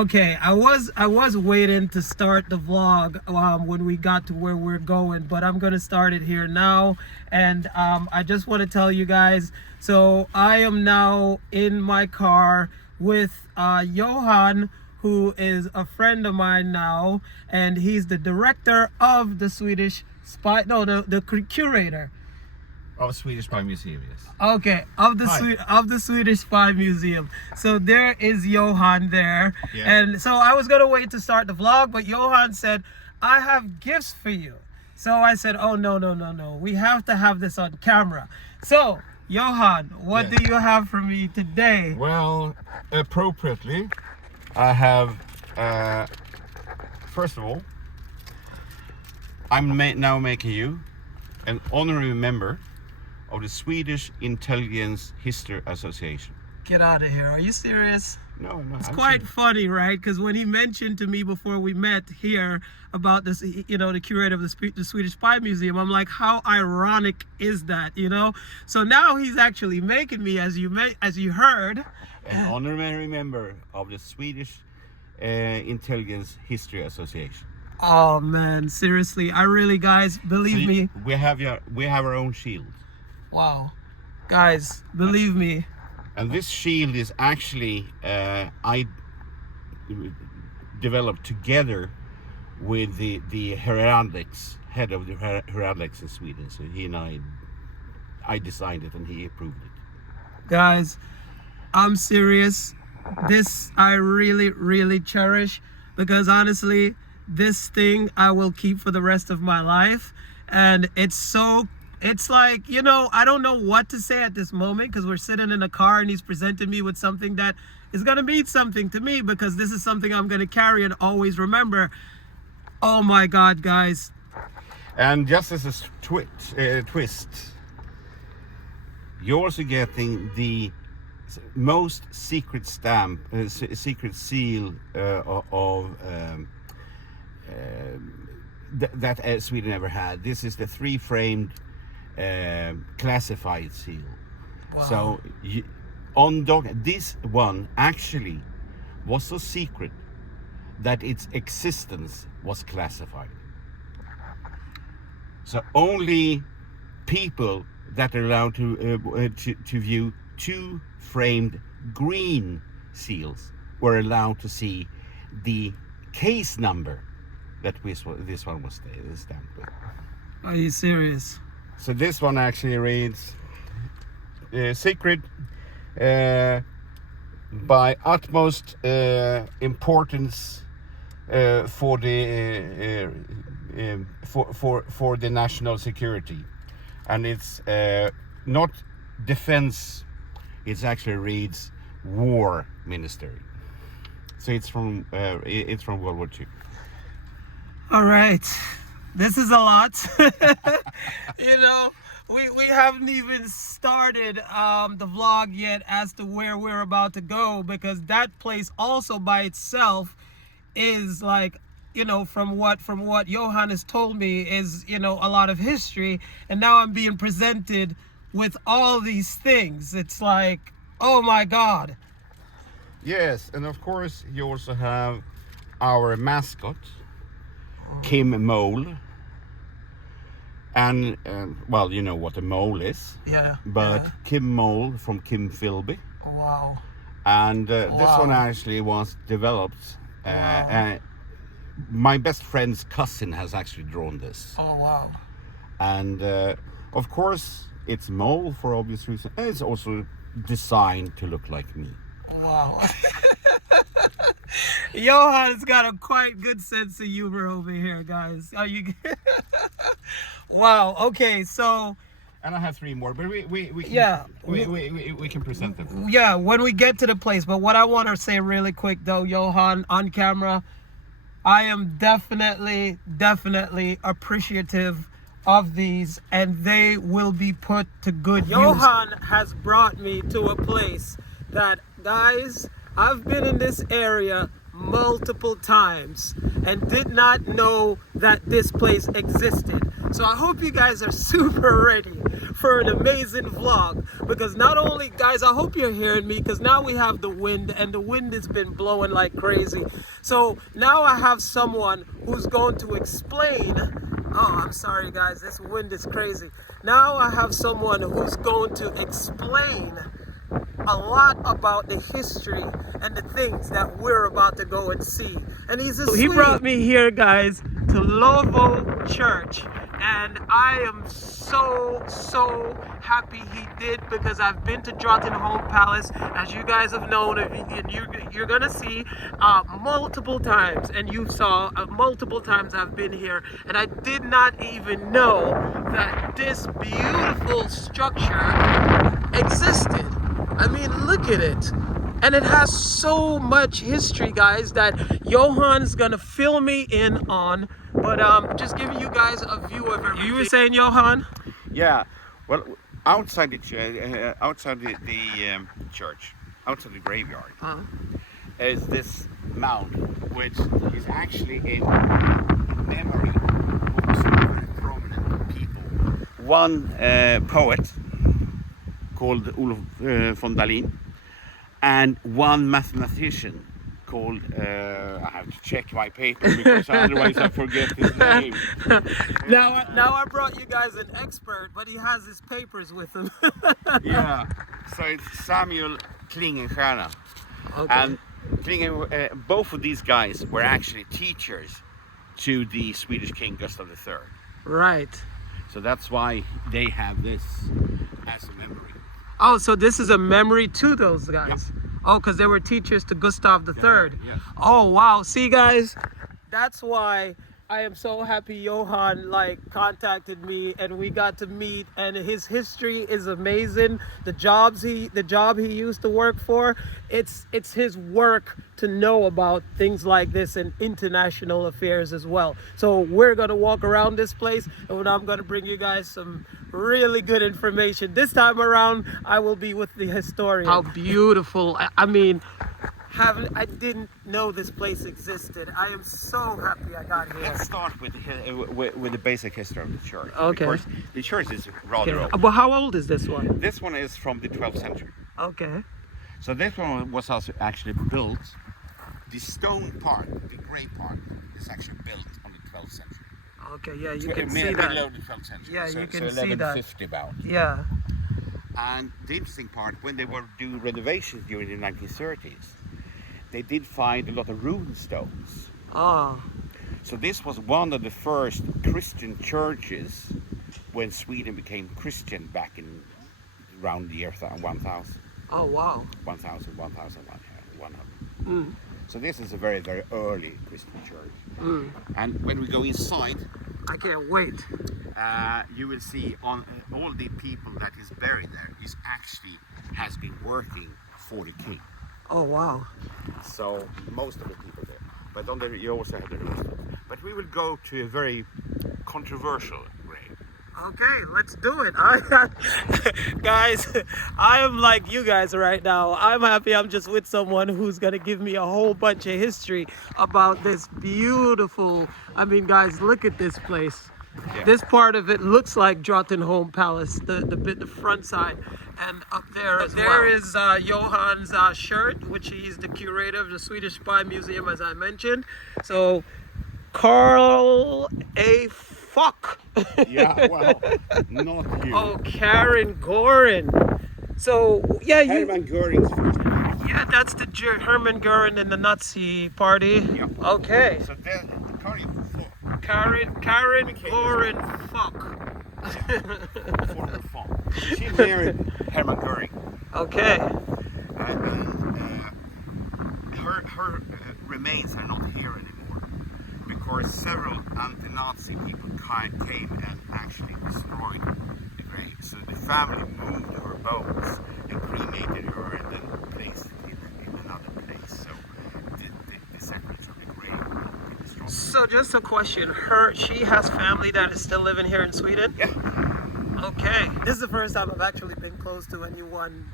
Okay, I was waiting to start the vlog when we got to where we're going, but I'm gonna start it here now. And I just want to tell you guys, so I am now in my car with JOHAN, who is a friend of mine now, and he's the director of the Swedish Spy, no, the curator of Swedish Spy Museum, yes. Okay, of the Swedish Spy Museum. So there is JOHAN there. Yeah. And so I was gonna wait to start the vlog, but JOHAN said, I have gifts for you. So I said, oh no, we have to have this on camera. So JOHAN, what do you have for me today? Well, appropriately, I have, first of all, I'm now making you an honorary member of the Swedish Intelligence History Association. Get out of here. Are you serious? No. It's quite funny, right? Because when he mentioned to me before we met here about this, you know, the curator of the Swedish Spy Museum, I'm like, how ironic is that, you know? So now he's actually making me, as you heard, an honorary member of the Swedish Intelligence History Association. Oh man, seriously, I really, guys, believe me. We have our own shield. Wow, guys, believe me. And this shield is actually I developed together with the heraldics head of the heraldics in Sweden. So he and I designed it and he approved it. Guys, I'm serious. This I really cherish, because honestly, this thing I will keep for the rest of my life. And it's like, you know, I don't know what to say at this moment, because we're sitting in a car and he's presented me with something that is going to mean something to me, because this is something I'm going to carry and always remember. Oh my God, guys. And just as a twist, you're also getting the most secret stamp, secret seal of that Sweden ever had. This is the 3-framed classified seal. Wow. So this one actually was so secret that its existence was classified. So only people that are allowed to view 2-framed green seals were allowed to see the case number that this one was stamped with. Are you serious? So this one actually reads, secret by utmost importance for the national security, and it's not defense. It actually reads war ministry. So it's from World War II. All right, this is a lot. You know, we haven't even started the vlog yet as to where we're about to go, because that place also by itself is like, you know, from what JOHAN has told me is, you know, a lot of history, and now I'm being presented with all these things. It's like, oh my God. Yes, and of course you also have our mascot, Kim Mole. And well, you know what a mole is. Yeah. But yeah. Kim Mole from Kim Philby. Wow. And this one actually was developed. My best friend's cousin has actually drawn this. Oh wow. And of course it's mole for obvious reasons. And it's also designed to look like me. Wow. JOHAN's got a quite good sense of humor over here, guys. Are you? Wow. Okay. So. And I have 3 more, but we can present them. Yeah, when we get to the place. But what I want to say really quick though, JOHAN, on camera, I am definitely appreciative of these, and they will be put to good use. JOHAN has brought me to a place that, guys, I've been in this area multiple times and did not know that this place existed. So I hope you guys are super ready for an amazing vlog, because not only, guys, I hope you're hearing me, because now we have the wind, and the wind has been blowing like crazy. So now I have someone who's going to explain. Oh, I'm sorry guys, this wind is crazy. Now I have someone who's going to explain a lot about the history and the things that we're about to go and see. And he brought me here, guys, to Lovö Church, and I am so happy he did, because I've been to Drottningholm Palace, as you guys have known, and you're gonna see multiple times, and you saw multiple times I've been here, and I did not even know that this beautiful structure existed. I mean, look at it. And it has so much history, guys, that Johan's gonna fill me in on. But just giving you guys a view of everything. You were saying, Johan? Yeah. Well, outside the church, outside the graveyard, is this mound, which is actually in memory of some very prominent people. One poet called Olof von Dalin, and one mathematician called, I have to check my paper because otherwise I forget his name. Now I brought you guys an expert, but he has his papers with him. Yeah, so it's Samuel Klingenstierna. Okay. And both of these guys were actually teachers to the Swedish King Gustav III. Right. So that's why they have this as a memory. Oh, so this is a memory to those guys? Yeah. Oh, because they were teachers to Gustav III. Yes. Oh, wow. See, guys, that's why I am so happy Johan contacted me and we got to meet, and his history is amazing. The job he used to work for, it's his work to know about things like this and international affairs as well. So we're gonna walk around this place, and I'm gonna bring you guys some really good information. This time around, I will be with the historian. How beautiful! I mean, I didn't know this place existed. I am so happy I got here. Let's start with the basic history of the church. Okay. Because the church is rather old. But how old is this one? This one is from the 12th century. Okay. So this one was also actually built. The stone part, the grey part, is actually built on the 12th century. Okay, yeah, you can Middle see that. of the 12th century. Yeah, so, you can so see that. 1150 about. Yeah. And the interesting part, when they were doing renovations during the 1930s, they did find a lot of runestones. Ah. So this was one of the first Christian churches when Sweden became Christian back in around the year 1000. Oh, wow. 1100. So this is a very, very early Christian church. And when we go inside, I can't wait. you will see on all the people that is buried there is actually has been working for the king. Oh, wow. So most of the people there. But on there you also have the Runestones. But we will go to a very controversial grave. Okay, let's do it. Guys, I am like you guys right now. I'm happy I'm just with someone who's going to give me a whole bunch of history about this beautiful, I mean, guys, look at this place. Yeah. This part of it looks like Drottningholm Palace, the front side. And up there is Johan's shirt, which he's the curator of the Swedish Spy Museum, as I mentioned. So, Carl A. Fuck. Yeah, well, not you. Oh, Karen Gorin. So, yeah, you... Hermann Göring's first. Yeah, that's the Hermann Göring in the Nazi party. Yep. Okay. So then, Karen Gorin Fuck. Former Fuck. She married Hermann Göring. Okay. And her remains are not here anymore because several anti-Nazi people came and actually destroyed the grave. So the family moved her bones and cremated her and then placed it in another place. So the secrets of the grave will not be destroyed. So just a question, she has family that is still living here in Sweden? Yeah. Okay. This is the first time I've actually been close to anyone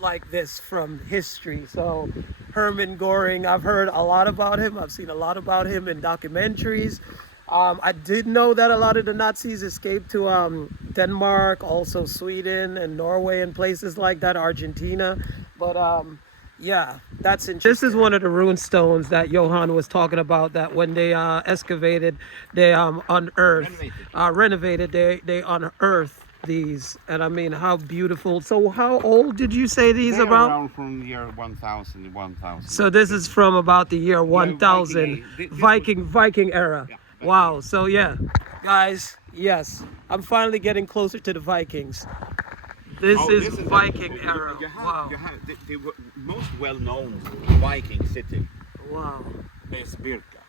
like this from history. So Hermann Göring, I've heard a lot about him. I've seen a lot about him in documentaries. I did know that a lot of the Nazis escaped to Denmark, also Sweden and Norway and places like that, Argentina. But yeah, that's interesting. This is one of the rune stones that Johan was talking about, that when they excavated, they unearthed, renovated, they unearthed these. And I mean, how beautiful. So how old did you say these They're about? around from the year 1000 to 1000. So this is from about the year 1000, Viking era. Yeah, wow. So yeah, guys, yes, I'm finally getting closer to the Vikings. This is Viking era. Wow. The most well-known Viking city Wow. is Birka.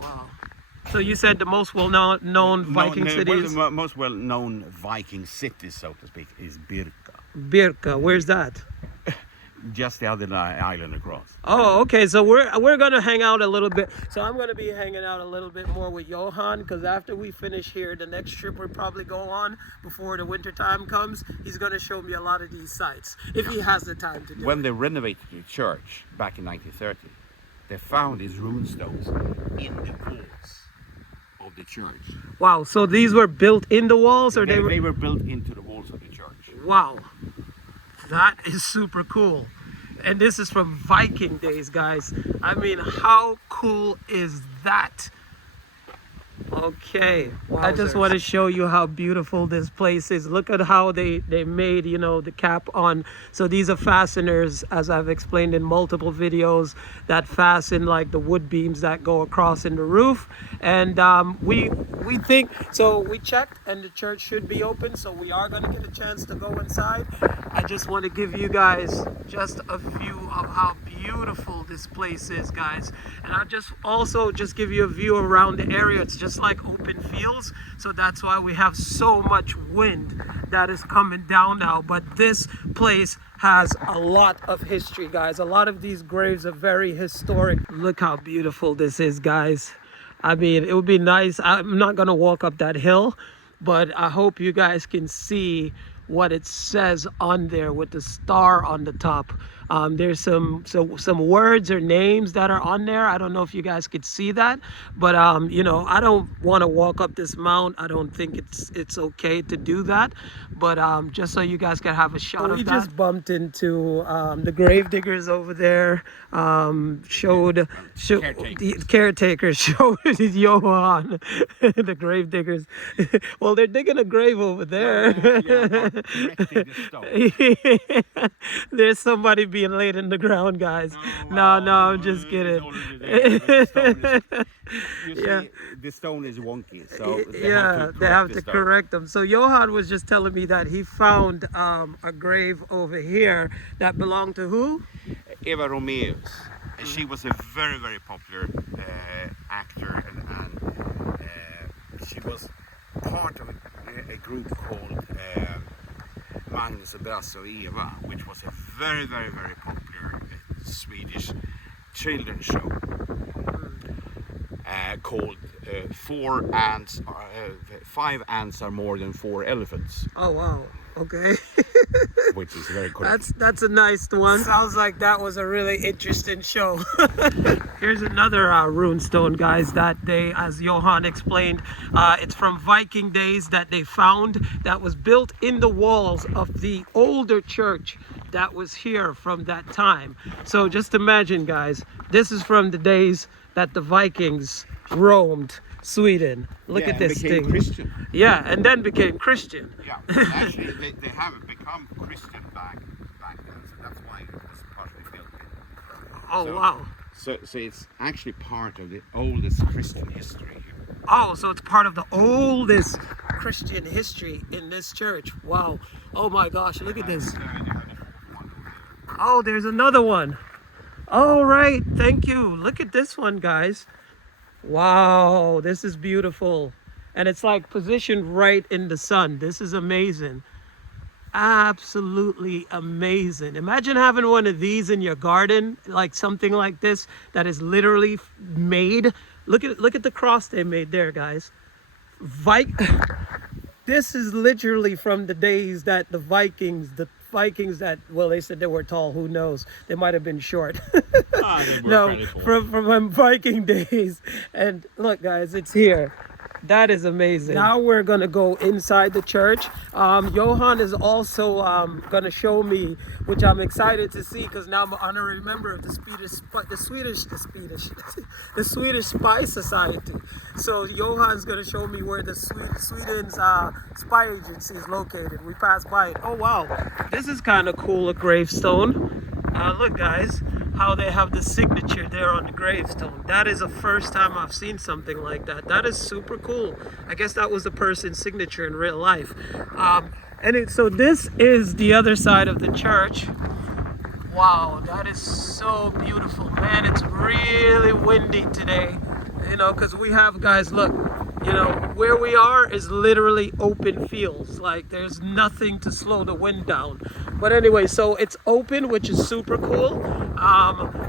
Wow. So you said the most well-known Viking cities? The most well-known Viking city, so to speak, is Birka. Birka. Where's that? Just the other island across. Oh, okay. So we're gonna hang out a little bit. So I'm gonna be hanging out a little bit more with Johan, because after we finish here, the next trip we'll probably go on before the winter time comes. He's gonna show me a lot of these sites if he has the time to do it. When they renovated the church back in 1930, they found these rune stones in the walls of the church. Wow. So these were built in the walls, or They were built into the walls of the church. Wow. That is super cool. And this is from Viking days, guys. I mean, how cool is that? Okay, I just want to show you how beautiful this place is. Look at how they made, you know, the cap on. So these are fasteners, as I've explained in multiple videos, that fasten like the wood beams that go across in the roof. And we think, so we checked and the church should be open, so we are going to get a chance to go inside. I just want to give you guys just a view of how beautiful this place is, guys. And I'll just also just give you a view around the area. It's just like open fields, so that's why we have so much wind that is coming down now. But this place has a lot of history, guys. A lot of these graves are very historic. Look how beautiful this is, guys. I mean, it would be nice. I'm not gonna walk up that hill, but I hope you guys can see what it says on there with the star on the top. There's some words or names that are on there. I don't know if you guys could see that, but you know, I don't want to walk up this mount. I don't think it's okay to do that, but just so you guys can have a shot of that. We just bumped into the grave diggers over there. The caretaker showed Johan the grave diggers. Well, they're digging a grave over there. There's somebody being laid in the ground, guys. No, I'm just kidding. Yeah, the stone is wonky, so they have to correct them. So Johan was just telling me that he found a grave over here that belonged to who? Eva Romeus. She was a very, very popular actor, and she was part of a group called Magnus och Brasse och Eva, which was a very, very, very popular Swedish children's show called Five Ants Are More Than Four Elephants. Oh wow, okay. Which is very correct. That's a nice one. Sounds like that was a really interesting show. Here's another rune stone, guys, that they, as Johan explained, it's from Viking days that they found, that was built in the walls of the older church that was here from that time. So just imagine, guys, this is from the days that the Vikings roamed Sweden. Look at this thing. Christian. Yeah, and then became Christian. Yeah, actually, they haven't become Christian back then, so that's why it was partially built. Oh, wow. So it's actually part of the oldest Christian history here. Oh, so it's part of the oldest Christian history in this church. Wow. Oh my gosh, look at this. Oh, there's another one. All right, thank you. Look at this one, guys. Wow, this is beautiful. And it's like positioned right in the sun. This is amazing. Absolutely amazing. Imagine having one of these in your garden, like something like this that is literally made. Look at the cross they made there, guys. This is literally from the days that the Vikings, the Vikings that, well, they said they were tall. Who knows? They might have been short. They were No, fairly tall. from Viking days. And look, guys, it's here. That is amazing. Now we're gonna go inside the church. Johan is also gonna show me, which I'm excited to see, because now I'm an honorary member of the Swedish Spy Society. So Johan's gonna show me where the Sweden's spy agency is located. We passed by it. Oh wow, this is kind of cool, a gravestone. Look, guys, how they have the signature there on the gravestone. That is the first time I've seen something like that. That is super cool. I guess that was the person's signature in real life. So this is the other side of the church. Wow, that is so beautiful, man. It's really windy today, you know, because we have, guys, look, you know, where we are is literally open fields. Like, there's nothing to slow the wind down. But anyway, so it's open, which is super cool.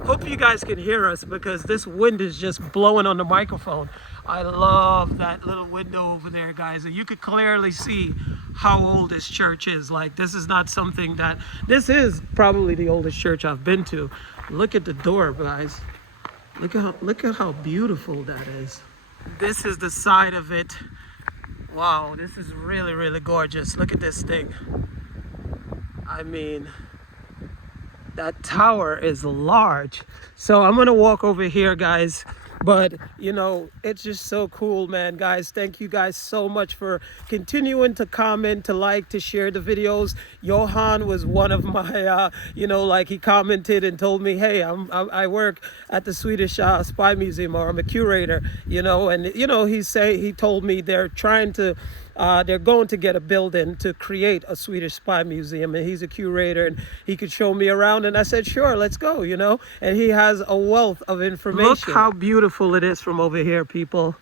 Hope you guys can hear us, because this wind is just blowing on the microphone. I love that little window over there, guys. And you could clearly see how old this church is. Like, this is not something that, this is probably the oldest church I've been to. Look at the door, guys. Look at how beautiful that is. This is the side of it. Wow, this is really, really gorgeous. Look at this thing. I mean, that tower is large. So I'm gonna walk over here, guys. But, you know, it's just so cool, man. Guys, thank you guys so much for continuing to comment, to like, to share the videos. Johan was one of my, you know, like, he commented and told me, hey, I work at the Swedish Spy Museum, or I'm a curator, you know. And, you know, he told me they're trying to, they're going to get a building to create a Swedish spy museum, and he's a curator and he could show me around. And I said, sure, let's go, you know. And he has a wealth of information. Look how beautiful it is from over here, people.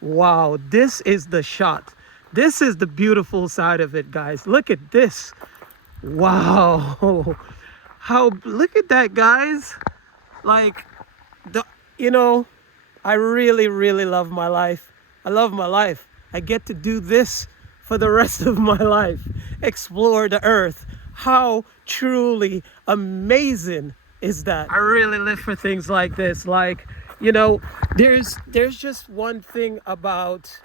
Wow, this is the shot. This is the beautiful side of it, guys. Look at this. Wow. Look at that, guys. Like, you know, I really, really love my life. I love my life. I get to do this for the rest of my life. Explore the earth. How truly amazing is that? I really live for things like this. Like, you know, there's just one thing about,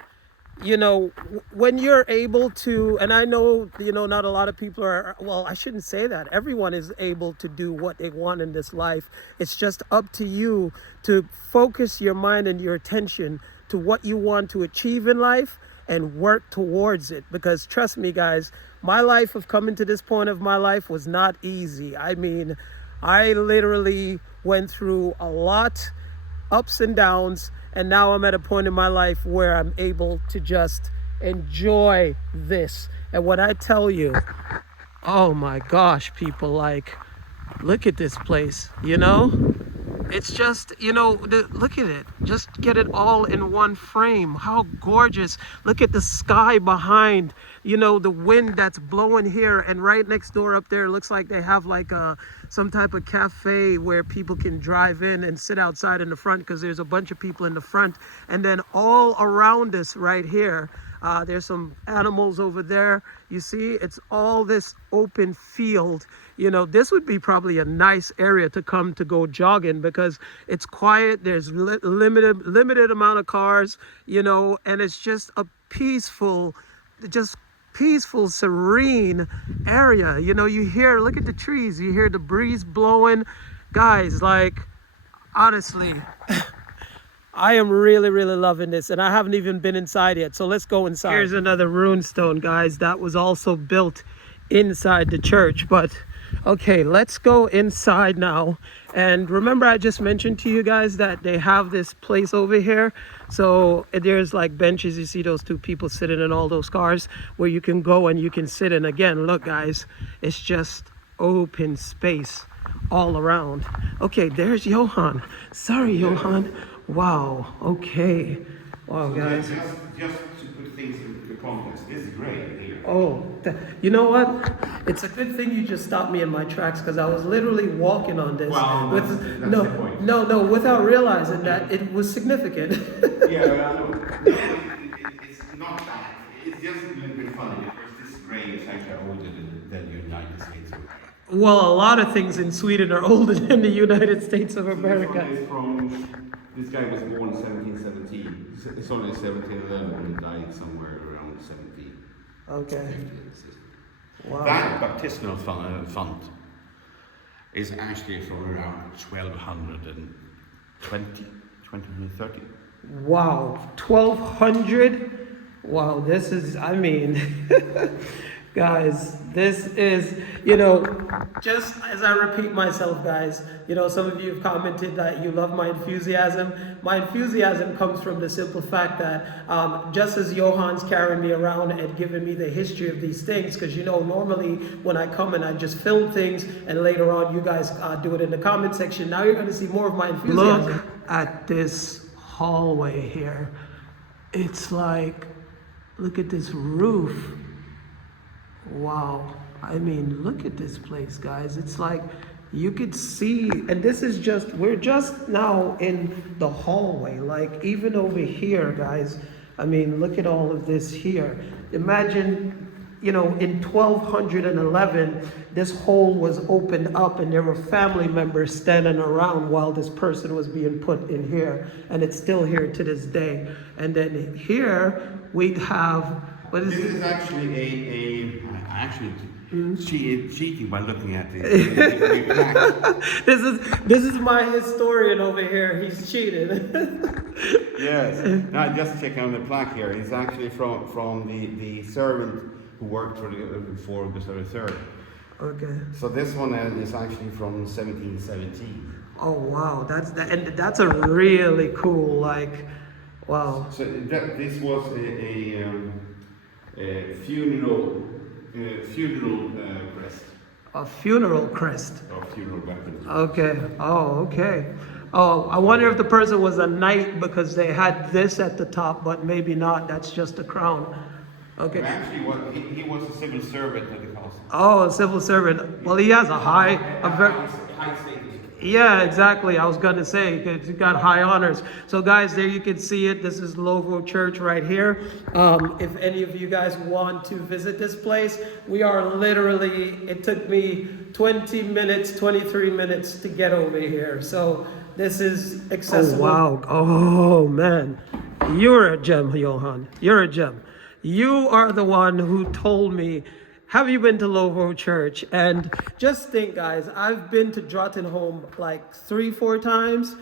you know, when you're able to, and I know, you know, not a lot of people are, well, I shouldn't say that. Everyone is able to do what they want in this life. It's just up to you to focus your mind and your attention to what you want to achieve in life and work towards it. Because trust me, guys, my life of coming to this point of my life was not easy. I mean, I literally went through a lot, ups and downs, and now I'm at a point in my life where I'm able to just enjoy this. And when I tell you, oh my gosh, people, like, look at this place, you know? It's just, you know, look at it. Just get it all in one frame. How gorgeous. Look at the sky behind, you know, the wind that's blowing here. And right next door up there, looks like they have like some type of cafe where people can drive in and sit outside in the front, because there's a bunch of people in the front. And then all around us right here, there's some animals over there. You see, it's all this open field. You know, this would be probably a nice area to come to go jogging, because it's quiet. There's limited amount of cars, you know, and it's just a peaceful, serene area. You know, you hear, look at the trees. You hear the breeze blowing. Guys, like, honestly, I am really, really loving this, and I haven't even been inside yet. So let's go inside. Here's another rune stone, guys, that was also built inside the church. But okay, let's go inside now. And remember, I just mentioned to you guys that they have this place over here. So there's like benches. You see those two people sitting in all those cars where you can go and you can sit in. Again, look, guys, it's just open space all around. Okay, there's Johan. Sorry, Johan. Wow. Okay. Wow, guys. Just to put things into context, this is great here. Oh, you know what? It's a good thing you just stopped me in my tracks, because I was literally walking on this. Well, that's the point. No, without realizing that it was significant. Yeah, it's not that. It's just a little bit funny, because this grain is actually older than than the United States of America. Well, a lot of things in Sweden are older than the United States of America. This guy was born 1717. It's only 1711 and died somewhere around 17. Okay. Wow. That baptismal font is actually from around 1230. Wow, 1200? Wow, this is, I mean, guys, this is, you know, just as I repeat myself, guys, you know, some of you have commented that you love my enthusiasm. My enthusiasm comes from the simple fact that just as Johan's carrying me around and giving me the history of these things, because, you know, normally when I come and I just film things and later on you guys do it in the comment section, now you're going to see more of my enthusiasm. Look at this hallway here. It's like, look at this roof. Wow. I mean, look at this place, guys. It's like you could see, and this is just, we're just now in the hallway. Like even over here, guys, I mean, look at all of this here. Imagine, you know, in 1211, this hole was opened up and there were family members standing around while this person was being put in here. And it's still here to this day. And then here we'd have, what is this? This is actually cheating by looking at the plaque. This is my historian over here. He's cheated. Yes. Now just checking on the plaque here. It's actually from the servant who worked for Gustav III. Okay. So this one is actually from 1717. Oh wow, and that's a really cool, like, wow. So this was a funeral crest. A funeral crest. Or funeral weapon. Okay. Oh, okay. Oh, I wonder if the person was a knight because they had this at the top, but maybe not. That's just a crown. Okay. Actually, he was a civil servant at the castle. Oh, a civil servant. Well, he has high status. Yeah, exactly. I was going to say, he got high honors. So guys, there you can see it. This is Lovö Church right here. If any of you guys want to visit this place, we are literally, it took me 20 minutes, 23 minutes to get over here. So this is accessible. Oh, wow. Oh, man. You're a gem, Johan. You're a gem. You are the one who told me, have you been to Lovö Church? And just think, guys, I've been to Drottningholm like 3-4 times.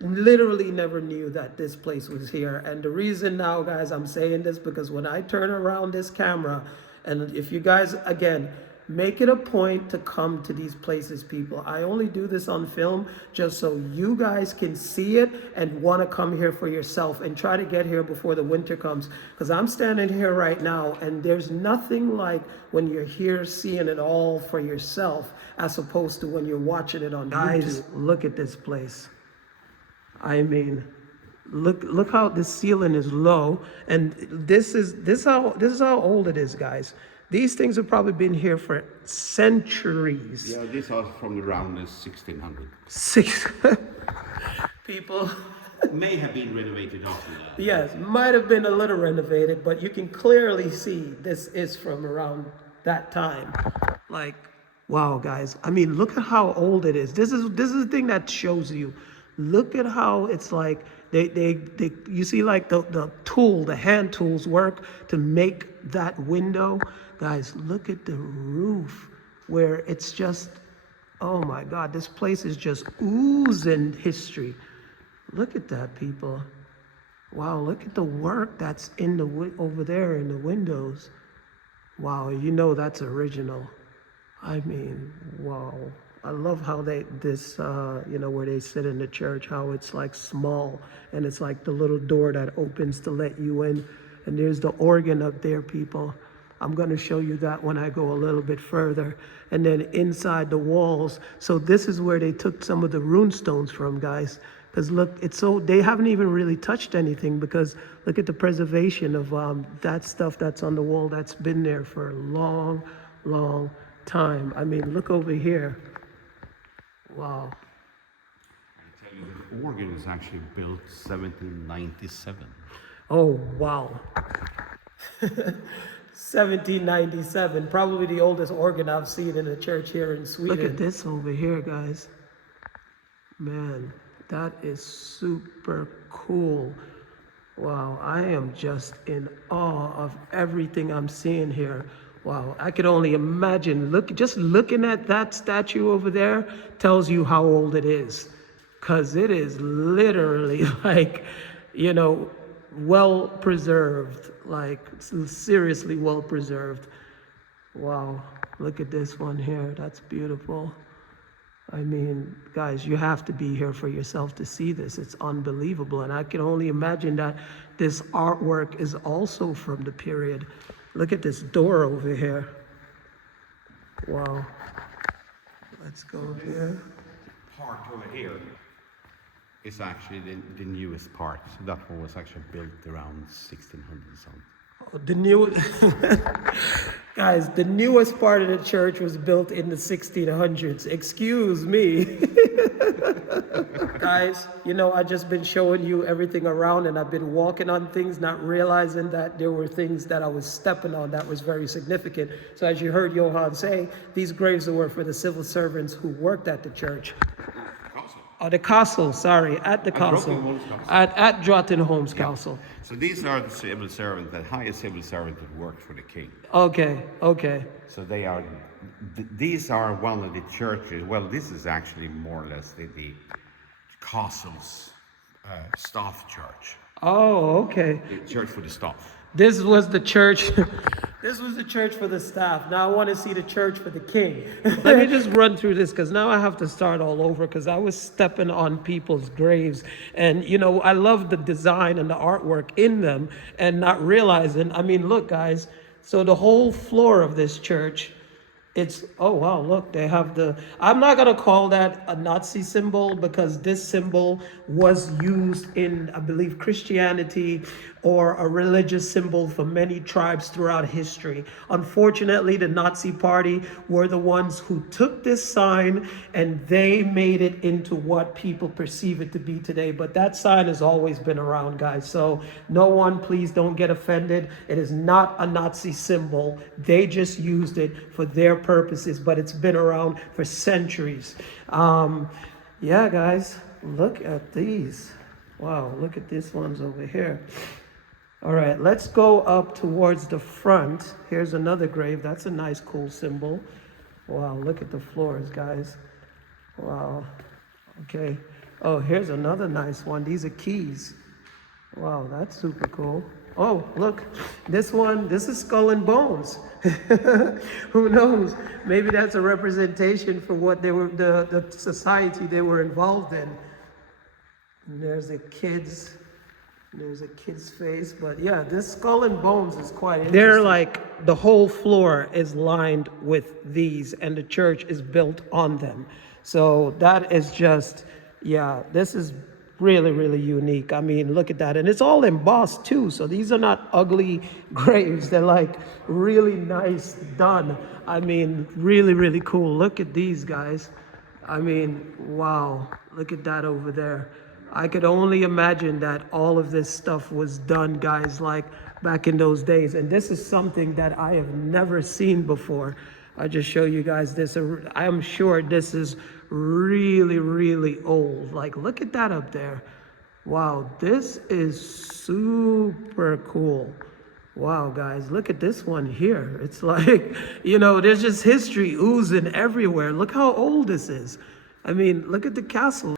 Literally never knew that this place was here. And the reason now, guys, I'm saying this because when I turn around this camera, and if you guys, again, make it a point to come to these places, people. I only do this on film just so you guys can see it and want to come here for yourself and try to get here before the winter comes. Because I'm standing here right now and there's nothing like when you're here seeing it all for yourself as opposed to when you're watching it on YouTube. Guys, look at this place. I mean, look how the ceiling is low, and this is how old it is, guys. These things have probably been here for centuries. Yeah, this house from around 1600. People may have been renovated after that. Yes, might have been a little renovated, but you can clearly see this is from around that time. Like, wow, guys. I mean, look at how old it is. This is the thing that shows you. Look at how it's like you see like the hand tools work to make that window. Guys, look at the roof where it's just, oh my God, this place is just oozing history. Look at that, people. Wow, look at the work that's in over there in the windows. Wow, you know that's original. I mean, wow. I love how where they sit in the church, how it's like small and it's like the little door that opens to let you in. And there's the organ up there, people. I'm going to show you that when I go a little bit further. And then inside the walls. So this is where they took some of the runestones from, guys. Because look, they haven't even really touched anything because look at the preservation of that stuff that's on the wall that's been there for a long, long time. I mean, look over here. Wow. I tell you, the organ is actually built 1797. Oh, wow. 1797. Probably the oldest organ I've seen in a church here in Sweden. Look at this over here, guys. Man, that is super cool. Wow, I am just in awe of everything I'm seeing here. Wow, I could only imagine. Just looking at that statue over there tells you how old it is. Because it is literally like, you know, well preserved, like seriously well preserved. Wow, look at this one here. That's beautiful. I mean, guys, you have to be here for yourself to see this. It's unbelievable. And I can only imagine that this artwork is also from the period. Look at this door over here. Wow. Let's go here. Part over here is actually the newest part. So that one was actually built around 1600 something. The new guys, the newest part of the church was built in the 1600s. Excuse me. Guys, you know, I've just been showing you everything around, and I've been walking on things, not realizing that there were things that I was stepping on that was very significant. So as you heard Johan say, these graves were for the civil servants who worked at the church. Oh, the castle, sorry, at the castle. At Drottningholm's castle. So these are the civil servants, the highest civil servant that worked for the king. Okay, okay. So they are, these are one of the churches. Well, this is actually more or less the castle's staff church. Oh, okay. The church for the staff. This was the church. This was the church for the staff. Now I want to see the church for the king. Let me just run through this, because now I have to start all over, because I was stepping on people's graves. And, you know, I love the design and the artwork in them and not realizing. I mean, look, guys. So the whole floor of this church, it's, oh, wow, look, they have the, I'm not going to call that a Nazi symbol, because this symbol was used in, I believe, Christianity, or a religious symbol for many tribes throughout history. Unfortunately, the Nazi party were the ones who took this sign and they made it into what people perceive it to be today. But that sign has always been around, guys. So no one, please don't get offended. It is not a Nazi symbol. They just used it for their purposes, but it's been around for centuries. Yeah, guys, look at these. Wow, look at these ones over here. All right, let's go up towards the front. Here's another grave. That's a nice, cool symbol. Wow, look at the floors, guys. Wow. Okay. Oh, here's another nice one. These are keys. Wow, that's super cool. Oh, look, this one, this is skull and bones. Who knows? Maybe that's a representation for what they were, the society they were involved in. And there's a kid's face, but yeah, this skull and bones is quite interesting. They're like, the whole floor is lined with these, and the church is built on them. So that is just, yeah, this is really, really unique. I mean, look at that. And it's all embossed too. So these are not ugly graves. They're like really nice done. I mean, really, really cool. Look at these guys. I mean, wow. Look at that over there. I could only imagine that all of this stuff was done, guys, like back in those days. And this is something that I have never seen before. I just show you guys this. I am sure this is really, really old. Like, look at that up there. Wow, this is super cool. Wow, guys, look at this one here. It's like, you know, there's just history oozing everywhere. Look how old this is. I mean, look at the castle.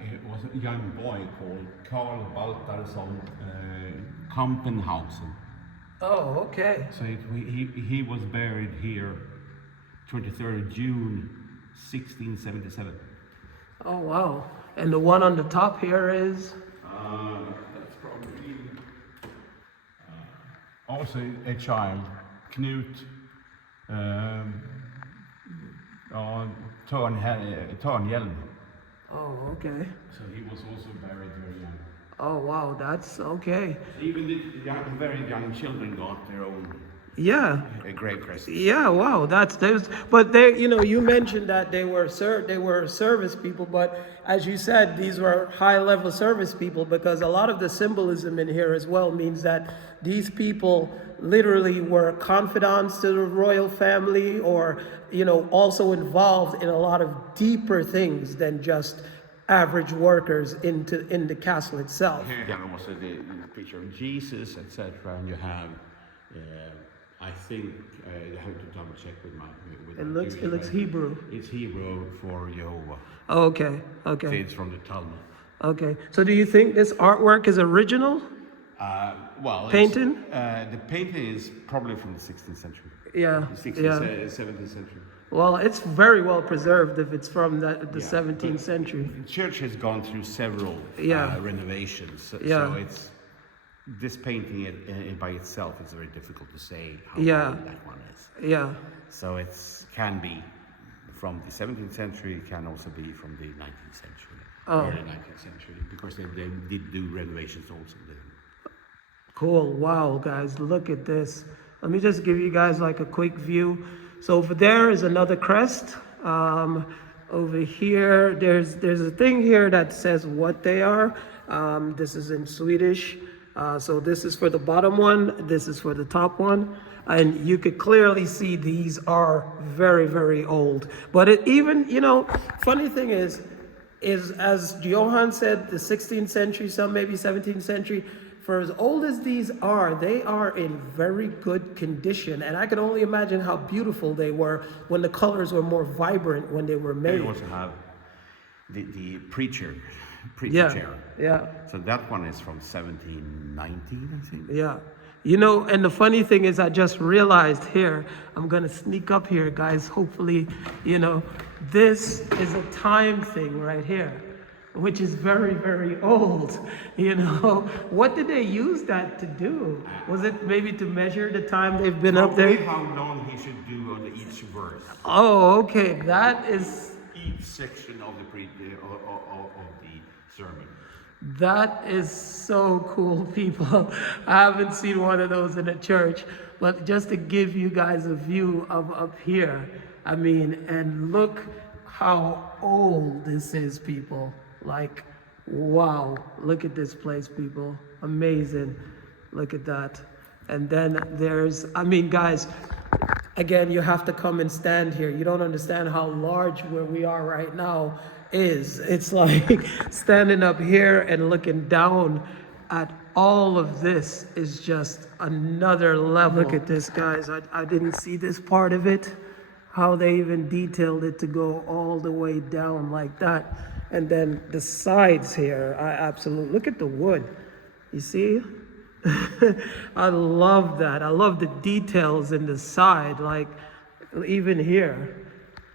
It was a young boy called Karl Baltarsson Kampenhausen. Oh, okay. So he was buried here 23rd June 1677. Oh, wow. And the one on the top here is? That's probably also a child, Knut Törnhjelm. Oh, okay. So he was also buried very young. Oh, wow, that's okay. Even the very young children got their own grave crest. Yeah, wow, but they, you know, you mentioned that they were service people, but as you said, these were high-level service people, because a lot of the symbolism in here as well means that these people literally were confidants to the royal family, or, you know, also involved in a lot of deeper things than just average workers in the castle itself. Here you have also the picture of Jesus, etc. And you have, I think, I have to double check with my. It looks Hebrew. It's Hebrew for Jehovah. Oh, okay, okay. It's from the Talmud. Okay. So do you think this artwork is original? Well, painting? The painting is probably from the 16th century. Yeah. 17th century. Well, it's very well preserved if it's from the 17th century. The church has gone through several renovations, so it's this painting by itself is very difficult to say how old that one is. Yeah. So it can be from the 17th century, it can also be from the 19th century, early 19th century, because they did do renovations also there. Cool. Wow, guys, look at this. Let me just give you guys like a quick view. So over there is another crest. Over here, there's a thing here that says what they are. This is in Swedish. So this is for the bottom one. This is for the top one. And you could clearly see these are very, very old. But it even, you know, funny thing is as Johan said, the 16th century, some maybe 17th century, for as old as these are, they are in very good condition. And I can only imagine how beautiful they were when the colors were more vibrant when they were made. You also have the preacher chair. Yeah. So that one is from 1719, I think. Yeah. You know, and the funny thing is I just realized here, I'm going to sneak up here, guys. Hopefully, you know, this is a time thing right here, which is very, very old. You know, what did they use that to do? Was it maybe to measure the time they've been up there? How long he should do on each verse. Oh, okay. That is each section of the sermon. That is so cool, people. I haven't seen one of those in a church, but just to give you guys a view of up here, I mean, and look how old this is, people. Like, wow, look at this place, people. Amazing. Look at that. And then there's, I mean, guys, again, you have to come and stand here. You don't understand how large where we are right now is. It's like standing up here and looking down at all of this is just another level. Look at this, guys. I didn't see this part of it, how they even detailed it to go all the way down like that. And then the sides here, I absolutely, look at the wood. You see? I love that. I love the details in the side, like even here.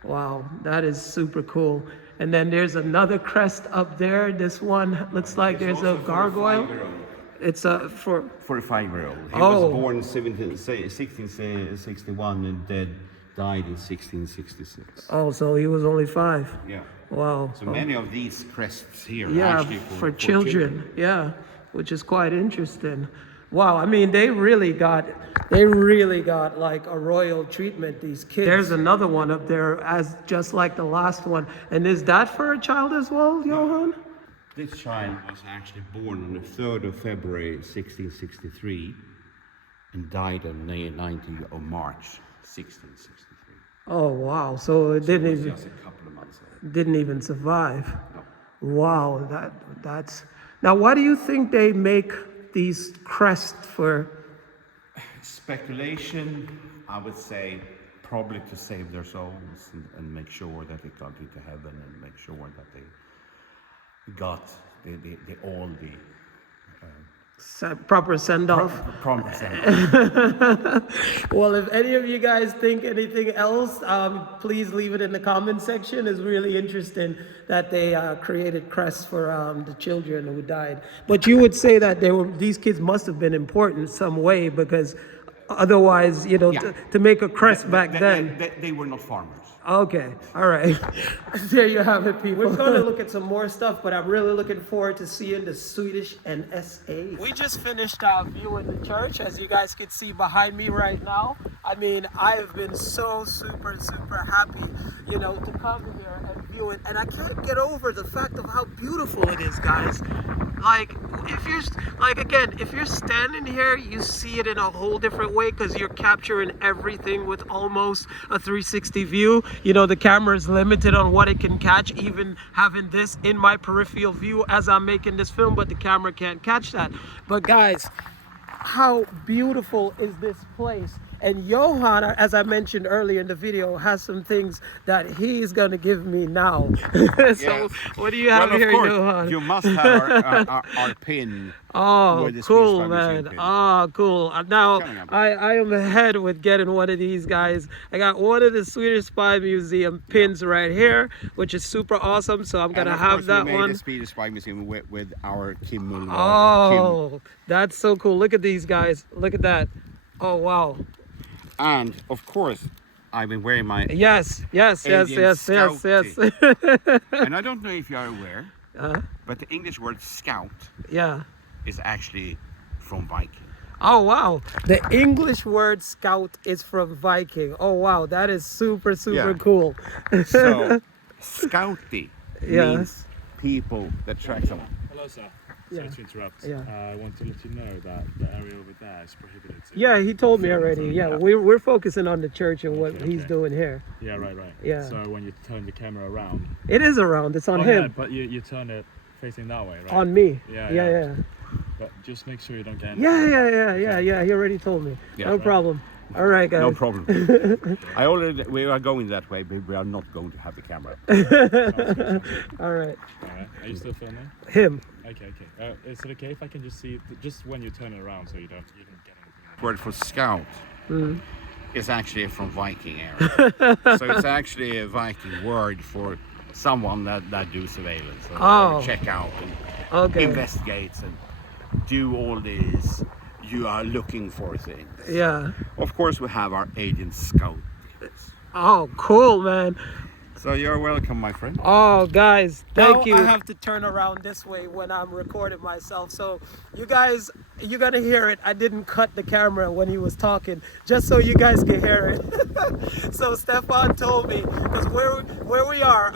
Wow, that is super cool. And then there's another crest up there. This one looks like there's a gargoyle. It's a for a 5-year-old. He was born 1661 and died in 1666. Oh, so he was only 5. Yeah. Wow. So many of these crests here are actually for children. Yeah, which is quite interesting. Wow, I mean, they really got like a royal treatment, these kids. There's another one up there as just like the last one. And is that for a child as well, Johan? This child was actually born on the 3rd of February 1663 and died on the 19th of March 1663. Oh, wow. So it didn't even just a couple of months old. Didn't even survive. No. Wow, that's now why do you think they make these crests for? Speculation, I would say, probably to save their souls and make sure that they got into heaven and make sure that they got all the proper send-off. Proper send-off. Well, if any of you guys think anything else, please leave it in the comment section. It's really interesting that they created crests for the children who died. But you would say that these kids must have been important some way, because otherwise, you know, to make a crest back then. They were not farmers. Okay, all right. There you have it, people. We're gonna look at some more stuff, but I'm really looking forward to seeing the Swedish NSA. We just finished viewing the church, as you guys can see behind me right now. I mean, I've been so super happy, you know, to come here and view it, and I can't get over the fact of how beautiful it is, guys. Like, if you're standing here, you see it in a whole different way because you're capturing everything with almost a 360 view. You know, the camera is limited on what it can catch, even having this in my peripheral view as I'm making this film, but the camera can't catch that. But guys, how beautiful is this place? And Johan, as I mentioned earlier in the video, has some things that he's going to give me now. So, yes. What do you have here, course, Johan? You must have our pin. Oh, cool, man. Oh, cool. Now, I am ahead with getting one of these guys. I got one of the Swedish Spy Museum pins right here, which is super awesome. So I'm going to have that we made one. The Swedish Spy Museum with our Kim. Oh, that's so cool. Look at these guys. Look at that. Oh, wow. And of course, I've been wearing my yes. And I don't know if you are aware, but the English word scout is actually from Viking. Oh wow, the English word scout is from Viking. Oh wow, that is super cool. So scouty means people that track someone. Hello, sir. Sorry to interrupt. I want to let you know that the area over there is prohibited. Yeah, he told me already. Yeah, we're focusing on the church and what he's doing here. Yeah, right. Yeah. So when you turn the camera around. It is around. It's on him. Yeah, but you turn it facing that way, right? On me. Yeah. But just make sure you don't get. Yeah. He already told me. Yeah, no problem. All right, guys. No problem. We are going that way, but we are not going to have the camera. All right. Are you still filming? Him. Okay. Is it okay if I can just see just when you turn it around so you don't get anything? Word for scout is actually from Viking area. So it's actually a Viking word for someone that do surveillance or check out and investigates and do all these. You are looking for things. Yeah. Of course, we have our agent scout. Oh, cool, man. So you're welcome, my friend. Oh, guys, thank you. I have to turn around this way when I'm recording myself. So you guys, you're going to hear it. I didn't cut the camera when he was talking, just so you guys can hear it. So Stefan told me, because where we are,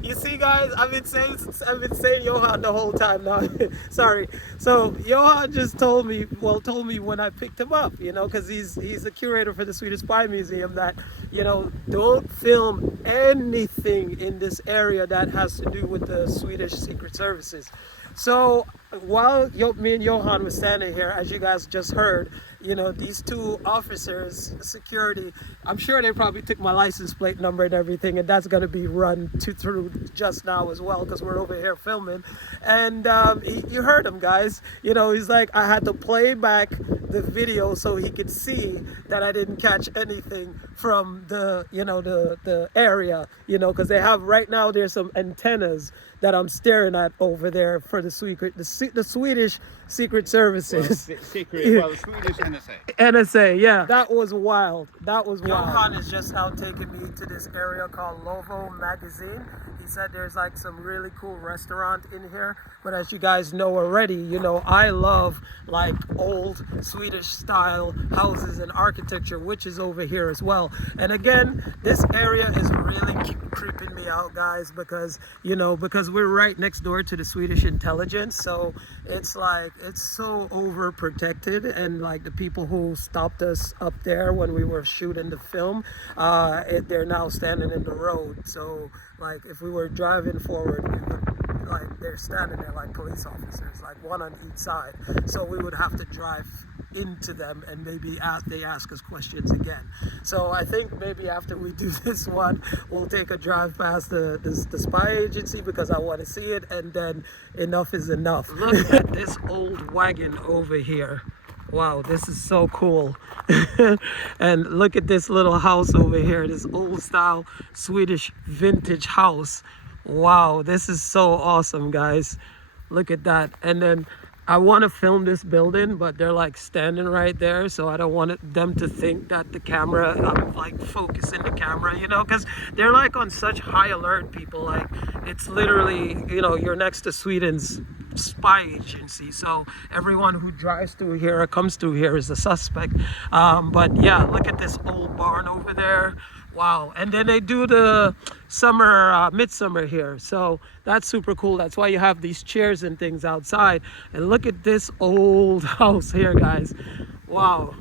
you see, guys, I've been saying Johan the whole time now. Sorry. So Johan just told me when I picked him up, you know, because he's the curator for the Swedish Spy Museum, that, you know, don't film anything in this area that has to do with the Swedish Secret Services. So while me and Johan was standing here, as you guys just heard, you know, these two officers, security, I'm sure they probably took my license plate number and everything, and that's going to be run through just now as well, because we're over here filming. And you heard him, guys. You know, he's like, I had to play back the video so he could see that I didn't catch anything from the, you know, the area, you know, because they have right now, there's some antennas that I'm staring at over there for the Swedish Secret Services. The Swedish NSA. NSA, yeah. That was wild. Johan is just now taking me to this area called Lovö Magazine. He said there's like some really cool restaurant in here. But as you guys know already, you know, I love like old Swedish style houses and architecture, which is over here as well. And again, this area is really creeping me out, guys, because, you know, because we're right next door to the Swedish intelligence. So it's like, it's so overprotected, and like the people who stopped us up there when we were shooting the film, they're now standing in the road. So like if we were driving forward, we would, like, they're standing there like police officers, like one on each side. So we would have to drive into them and maybe they ask us questions again. So I think maybe after we do this one, we'll take a drive past the spy agency, because I want to see it, and then enough is enough. Look at this old wagon over here. Wow, this is so cool. And look at this little house over here, this old style Swedish vintage house. Wow, this is so awesome, guys. Look at that. And then I want to film this building, but they're like standing right there, so I don't want them to think that the camera, I'm like focusing the camera, you know, because they're like on such high alert, people. Like, it's literally, you know, you're next to Sweden's spy agency, so everyone who drives through here or comes through here is a suspect. But yeah, look at this old barn over there. Wow. And then they do the summer, midsummer here. So that's super cool. That's why you have these chairs and things outside. And look at this old house here, guys. Wow.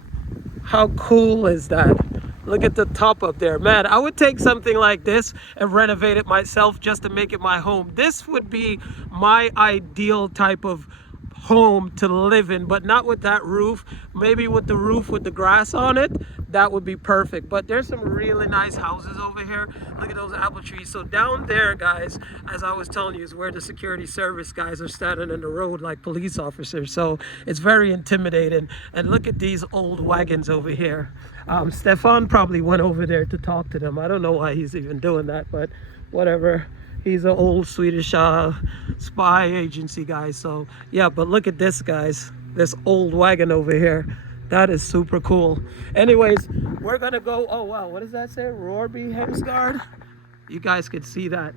How cool is that? Look at the top up there. Man, I would take something like this and renovate it myself just to make it my home. This would be my ideal type of home to live in, but not with that roof. Maybe with the roof with the grass on it, that would be perfect. But there's some really nice houses over here. Look at those apple trees. So down there, guys, as I was telling you, is where the security service guys are standing in the road like police officers. So it's very intimidating. And look at these old wagons over here. Stefan probably went over there to talk to them. I don't know why he's even doing that, but whatever. He's an old Swedish spy agency guy. So yeah, but look at this, guys. This old wagon over here. That is super cool. Anyways, we're gonna go. Oh wow, what does that say? Rorby Hemsgard? You guys could see that.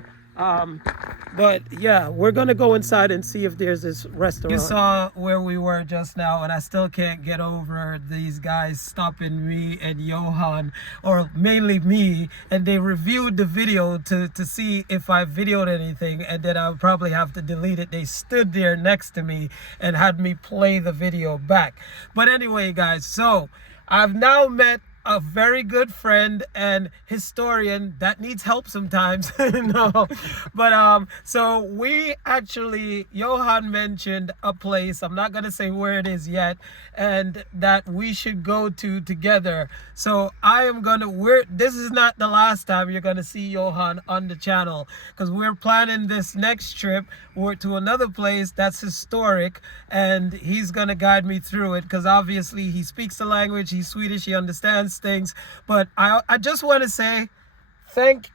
But yeah, we're gonna go inside and see if there's this restaurant. You saw where we were just now, and I still can't get over these guys stopping me and Johan, or mainly me, and they reviewed the video to see if I videoed anything, and then I would probably have to delete it. They stood there next to me and had me play the video back. But anyway, guys, so I've now met a very good friend and historian that needs help sometimes. No, but so we actually, Johan mentioned a place, I'm not gonna say where it is yet, and that we should go to together. So I am gonna, this is not the last time you're gonna see Johan on the channel, because we're planning this next trip to another place that's historic, and he's gonna guide me through it, because obviously he speaks the language, he's Swedish, he understands things. But I just want to say thank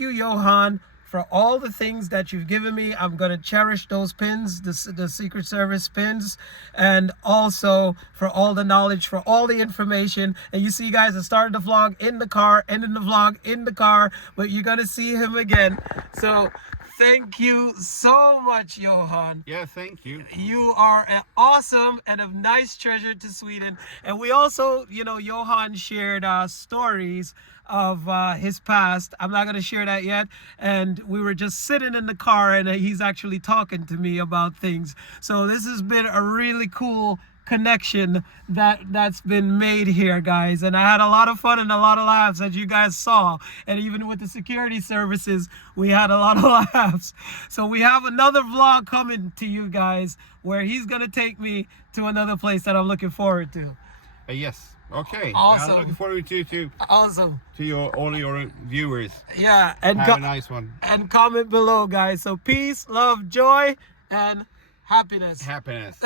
you, Johan, for all the things that you've given me. I'm going to cherish those pins, the Secret Service pins, and also for all the knowledge, for all the information. And you see, guys, I started the vlog in the car, ending the vlog in the car, but you're going to see him again. So thank you so much, Johan. Yeah, thank you. You are an awesome and a nice treasure to Sweden. And we also, you know, Johan shared stories of his past. I'm not going to share that yet. And we were just sitting in the car, and he's actually talking to me about things. So this has been a really cool connection that's been made here, guys, and I had a lot of fun and a lot of laughs, as you guys saw. And even with the security services, we had a lot of laughs. So we have another vlog coming to you guys where he's gonna take me to another place that I'm looking forward to. Yes. Okay. Awesome. I'm looking forward to Awesome. To all your viewers. Yeah, and have a nice one. And comment below, guys. So peace, love, joy, and happiness. Happiness.